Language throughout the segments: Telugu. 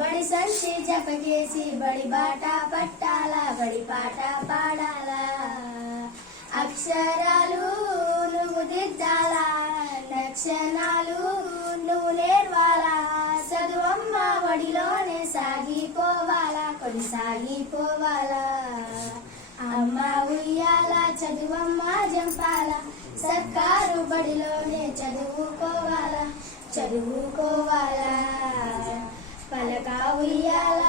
బడి సంచి జపకేసి బడి బాట పట్టాలా, బడి పాట పాడాలా. అక్షరాలు నువ్వు దిద్దాలా, లక్షణాలు నువ్వు నేర్వాలా. చదువమ్మ బడిలోనే సాగిపోవాలా, కొనసాగిపోవాలా. అమ్మ ఉయ్యాల చదువమ్మ జంపాల, సర్కారు బడిలోనే చదువుకోవాలా, చదువుకోవాలా. పలక ఉయ్యాల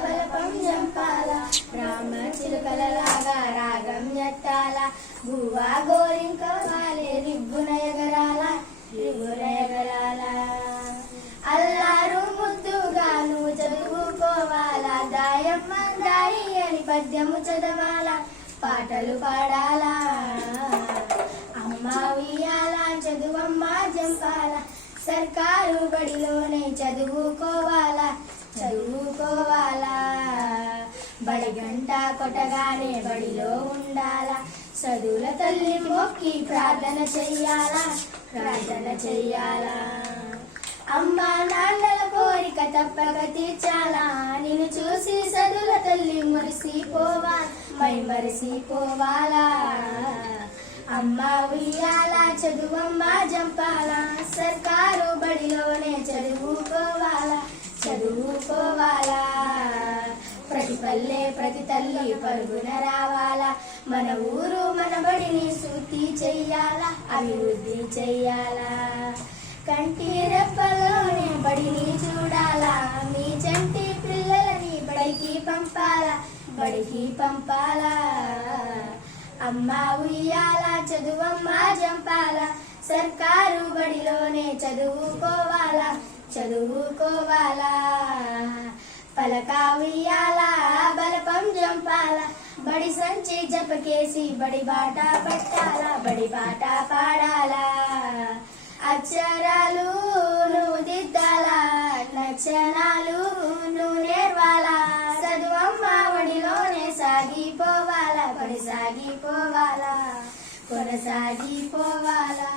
బలపం జంపాల, రామ చిలుకలలాగా రాగం ఎత్తాల. గువ్వా గోరింకోవాలి రిబ్బున ఎగరాల, రిబ్బున ఎగరాల. అల్లారు ముద్దుగా నువ్వు చదువుకోవాలా, దాయమ్మ దాయి అని పద్యము చదవాలా, పాటలు పాడాలా. అమ్మ ఉయ్యాల చదువమ్మ జంపాల, సర్కారు బడిలోనే చదువుకోవాలా, చదువుకోవాలా. బడి గంట కొట్టగానే బడిలో ఉండాలా, చదువుల తల్లి మొక్కి ప్రార్థన చెయ్యాలా, ప్రార్థన చెయ్యాలా. అమ్మా నాన్నల కోరిక తప్పక తీర్చాలా, నిన్ను చూసి చదువుల తల్లి మురిసిపోవాలా, మై మరిసిపోవాలా. అమ్మ ఉయ్యాల చదువమ్మ జంపాల, సర్కారు బడిలోనే చదువుకోవాలా, చదువుకోవాలా. ప్రతి పల్లె ప్రతి తల్లి పరుగున రావాలా, మన ఊరు మన బడిని శుద్ధి చెయ్యాలా, అభివృద్ధి చెయ్యాలా. కంటి రెప్పలోనే బడిని చూడాలా, మీ చంటి పిల్లలని బడికి పంపాలా, బడికి పంపాలా. అమ్మ ఉయ్యాల చదువమ్మ జంపాల, సర్కారు బడిలోనే చదువుకోవాలా, చదువుకోవాలా. పలక ఉయ్యాల బలపం జంపాల, బడి సంచి జపకేసి బడి బాట పట్టాలా, బడి పాట పాడాలా. అక్షరాలు నువ్వు దిద్దాలా, లక్షణాలు నువ్వు నేర్వాలా. చదువమ్మ బడిలోనే సాగిపోవాలా, కొనసాగిపోవాలా, కొనసాగిపోవాలా.